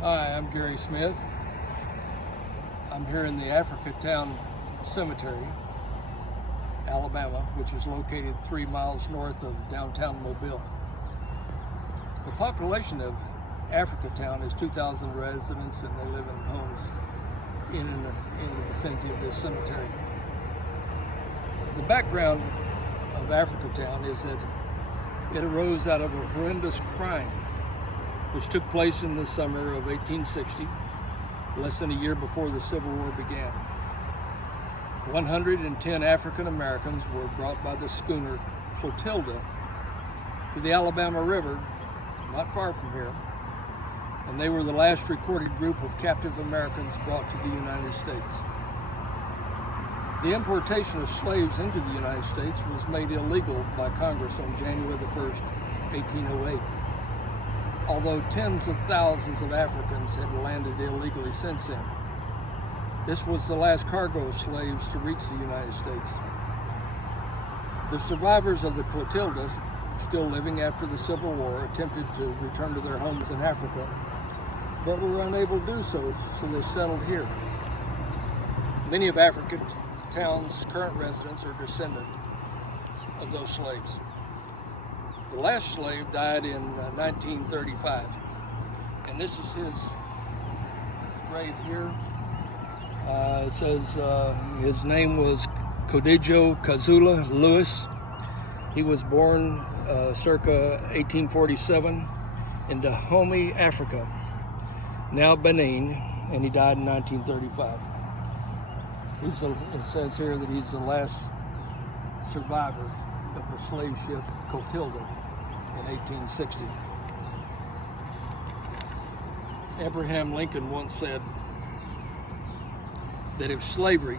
Hi, I'm Gary Smith. I'm here in the Africatown Cemetery, Alabama, which is located 3 miles north of downtown Mobile. The population of Africatown is 2,000 residents, and they live in homes in the vicinity of this cemetery. The background of Africatown is that it arose out of a horrendous crime which took place in the summer of 1860, less than a year before the Civil War began. 110 African Americans were brought by the schooner Clotilda to the Alabama River, not far from here, and they were the last recorded group of captive Americans brought to the United States. The importation of slaves into the United States was made illegal by Congress on January the 1st, 1808. Although tens of thousands of Africans had landed illegally since then. This was the last cargo of slaves to reach the United States. The survivors of the Clotilda, still living after the Civil War, attempted to return to their homes in Africa, but were unable to do so, so they settled here. Many of Africatown's current residents are descendants of those slaves. The last slave died in 1935, and this is his grave here. It says his name was Codijo Kazula Lewis. He was born circa 1847 in Dahomey, Africa, now Benin, and he died in 1935. It says here that he's the last survivor of the slave ship Clotilda in 1860. Abraham Lincoln once said that if slavery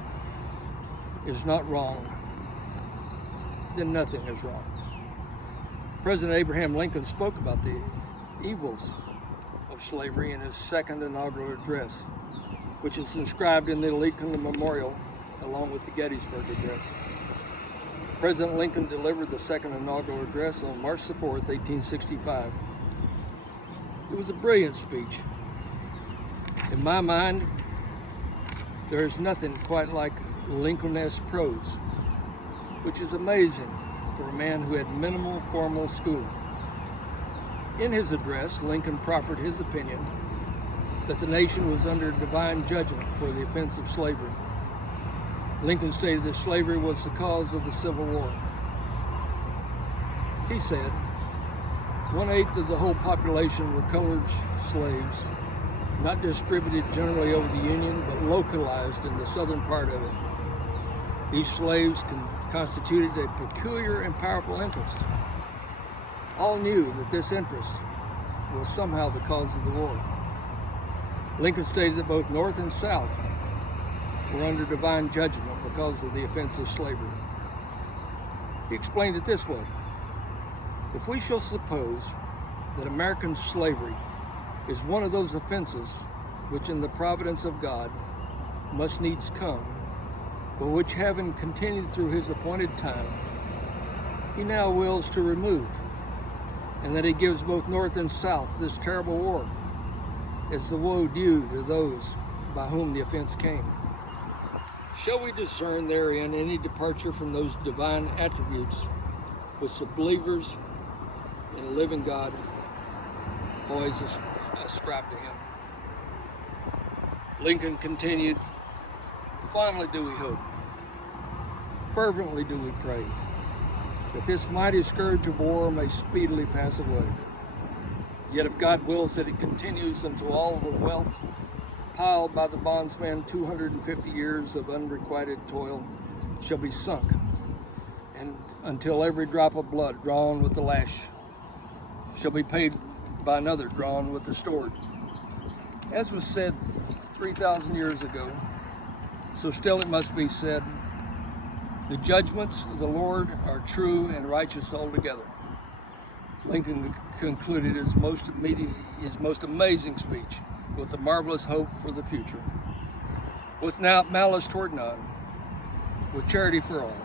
is not wrong, then nothing is wrong. President Abraham Lincoln spoke about the evils of slavery in his second inaugural address, which is inscribed in the Lincoln Memorial along with the Gettysburg Address. President Lincoln delivered the second inaugural address on March the 4th, 1865. It was a brilliant speech. In my mind, there is nothing quite like Lincolnesque prose, which is amazing for a man who had minimal formal schooling. In his address, Lincoln proffered his opinion that the nation was under divine judgment for the offense of slavery. Lincoln stated that slavery was the cause of the Civil War. He said, 1/8 of the whole population were colored slaves, not distributed generally over the Union, but localized in the southern part of it. These slaves constituted a peculiar and powerful interest. All knew that this interest was somehow the cause of the war. Lincoln stated that both North and South were under divine judgment because of the offense of slavery. He explained it this way: if we shall suppose that American slavery is one of those offenses which in the providence of God must needs come, but which having continued through his appointed time, he now wills to remove, and that he gives both North and South this terrible war as the woe due to those by whom the offense came. Shall we discern therein any departure from those divine attributes which the believers in a living God always ascribe to him? Lincoln continued, fondly do we hope, fervently do we pray, that this mighty scourge of war may speedily pass away. Yet if God wills that it continues until all the wealth piled by the bondsman 250 years of unrequited toil shall be sunk, and until every drop of blood drawn with the lash shall be paid by another drawn with the sword. As was said 3,000 years ago, so still it must be said, the judgments of the Lord are true and righteous altogether. Lincoln concluded his most amazing speech with a marvelous hope for the future. With malice toward none, with charity for all,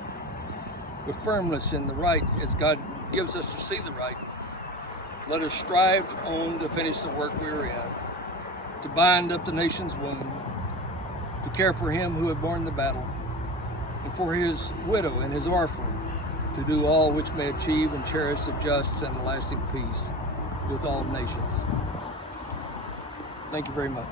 with firmness in the right as God gives us to see the right, let us strive on to finish the work we are in, to bind up the nation's wound, to care for him who had borne the battle, and for his widow and his orphan, to do all which may achieve and cherish a just and lasting peace with all nations. Thank you very much.